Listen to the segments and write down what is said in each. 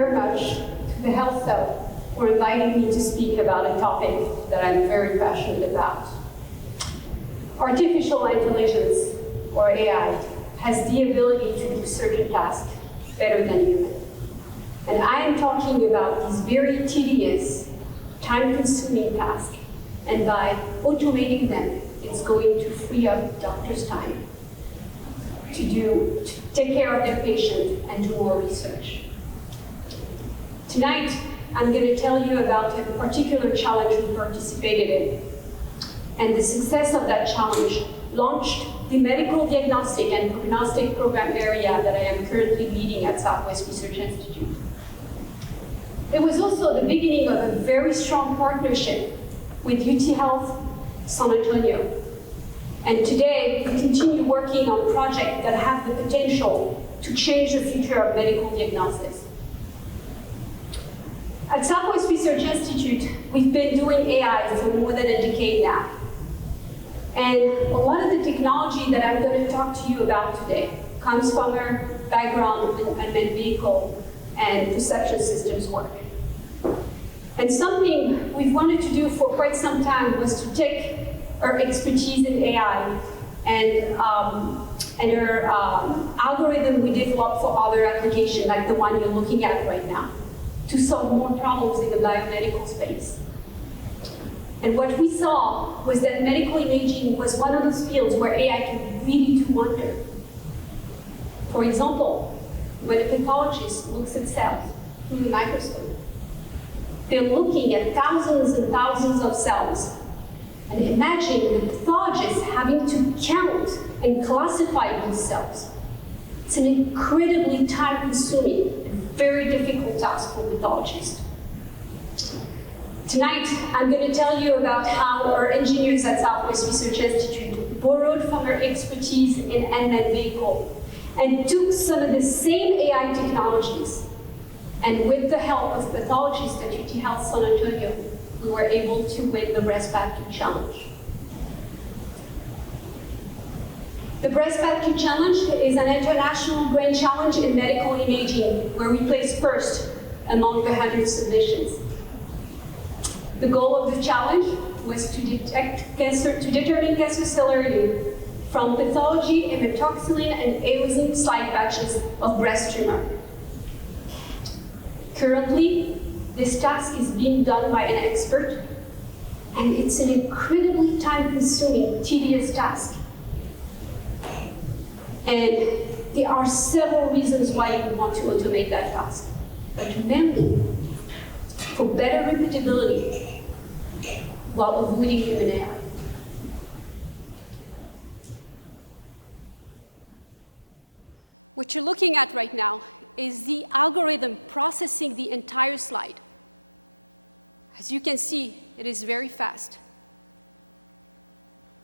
very much to the Health Cell for inviting me to speak about a topic that I'm very passionate about. Artificial intelligence, or AI, has the ability to do certain tasks better than human. And I am talking about these very tedious, time-consuming tasks, and by automating them, it's going to free up doctors' time to take care of their patient and do more research. Tonight, I'm going to tell you about a particular challenge we participated in. And the success of that challenge launched the medical diagnostic and prognostic program area that I am currently leading at Southwest Research Institute. It was also the beginning of a very strong partnership with UT Health San Antonio. And today, we continue working on projects that have the potential to change the future of medical diagnosis. At Southwest Research Institute, we've been doing AI for more than a decade now. And a lot of the technology that I'm going to talk to you about today comes from our background in unmanned vehicle and perception systems work. And something we've wanted to do for quite some time was to take our expertise in AI and our algorithm we developed for other applications, like the one you're looking at right now, to solve more problems in the biomedical space. And what we saw was that medical imaging was one of those fields where AI can really do wonder. For example, when a pathologist looks at cells through a microscope, they're looking at thousands and thousands of cells. And imagine the pathologist having to count and classify these cells. It's an incredibly time-consuming and very difficult task for pathologists. Tonight, I'm going to tell you about how our engineers at Southwest Research Institute borrowed from our expertise in unmanned vehicle and took some of the same AI technologies. And with the help of pathologists at UT Health San Antonio, we were able to win the Breast Vacuum Challenge. The Breast Vacuum Challenge is an international grand challenge in medical imaging where we placed first among the 100 submissions. The goal of the challenge was to detect cancer, to determine cancer celerity from pathology, hematoxylin, and eosin slide batches of breast tumor. Currently, this task is being done by an expert, and it's an incredibly time-consuming, tedious task. And there are several reasons why you want to automate that task. But mainly, for better repeatability, while avoiding human error. What you're looking at right now is the algorithm processing the entire slide. As you can see, it is very fast.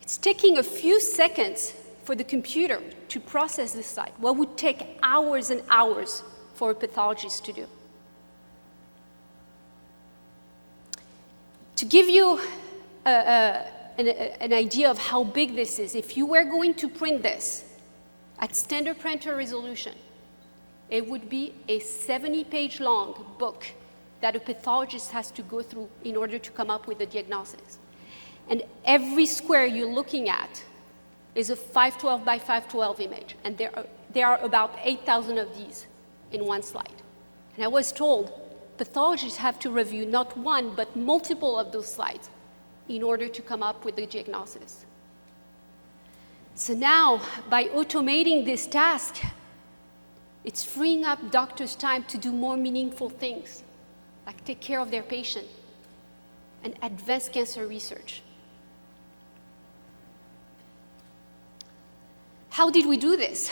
It's taking a few seconds for the computer to process this slide, what would take hours and hours for a pathologist to do. To give you an idea of how big this is, if you were going to print this at standard printer resolution, it would be a 70-page long book that a pathologist has to go through in order to come up with a diagnosis. And every square you're looking at is a 512 by 512 image, and there are about 8,000 of these in one slide. And I was told pathologists have to review not one, but multiple of those slides in order to come up with the diagnosis. So now, by automating this task, it's freeing up doctors' time to do more meaningful things, like take care of their patient and advance cancer research. How did we do this?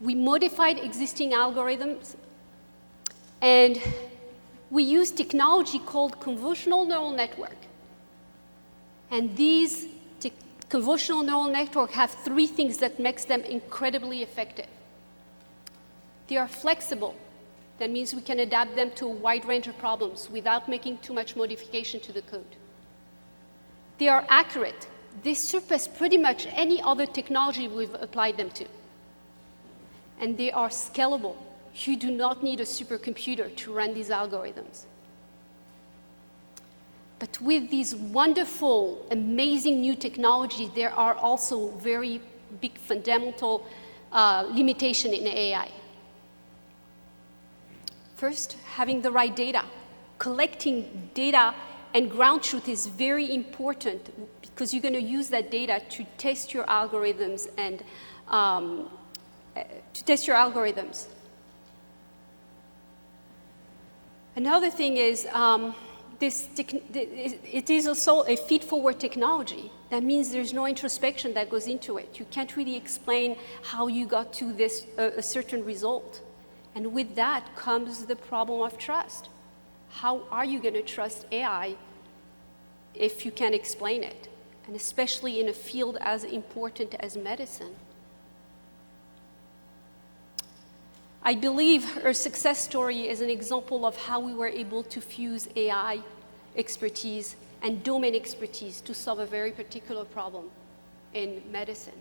We modified existing algorithms, and we used technology called convolutional neural network. And these convolutional neural networks have three things that makes them incredibly effective. They are flexible. That means we can adapt them to a wide range of problems without making too much modification to the code. They are accurate. They surpass pretty much any other technology we've applied them to. And they are scalable. You do not need a supercomputer to run these algorithms. But with these wonderful, amazing new technologies, there are also very big fundamental limitations in AI. First, having the right data. Collecting data and ground truth is very important because you're going to use that data to test your algorithms and Another thing is it is also a feed-forward technology. That means there's no introspection that goes into it. You can't really explain how you got to this a certain result. And with that comes the problem of trust. How are you going to trust AI if you can't explain it? And especially in a field as important as medicine. I believe our success story is an example of how we were able to fuse AI expertise and domain expertise to solve a very particular problem in medicine.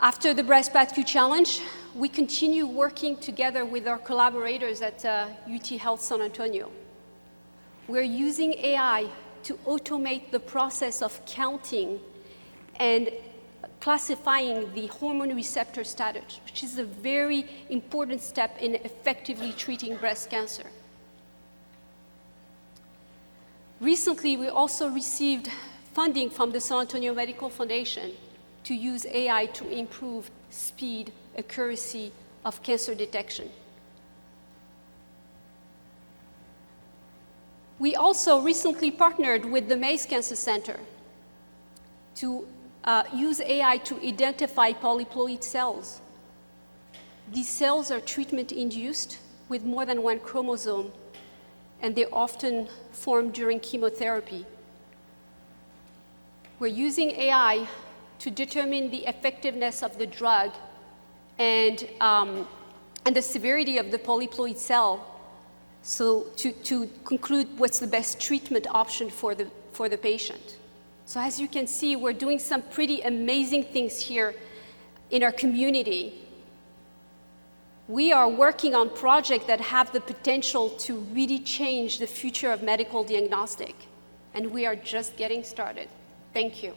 After the Breast PATQ Challenge, we continue working together with our collaborators at UT Health San Antonio. We're using AI to automate the process of counting and classifying the hormone receptor status, which is a very important step in effectively treating breast cancer. Recently, we also received funding from the San Antonio Medical Foundation to use AI to improve speed, accuracy of cancer detection. We also recently partnered with the Mace Cancer Center to use AI to identify polyploid cells. These cells are treatment-induced with more than one chromosome, and they're often formed during chemotherapy. We're using AI to determine the effectiveness of the drug and the severity of the polyploid cell, so to conclude what's the best treatment option for the patient. So as you can see, we're doing some pretty amazing things here in our community. We are working on projects that have the potential to really change the future of medical diagnostic, and we are just getting started. Thank you.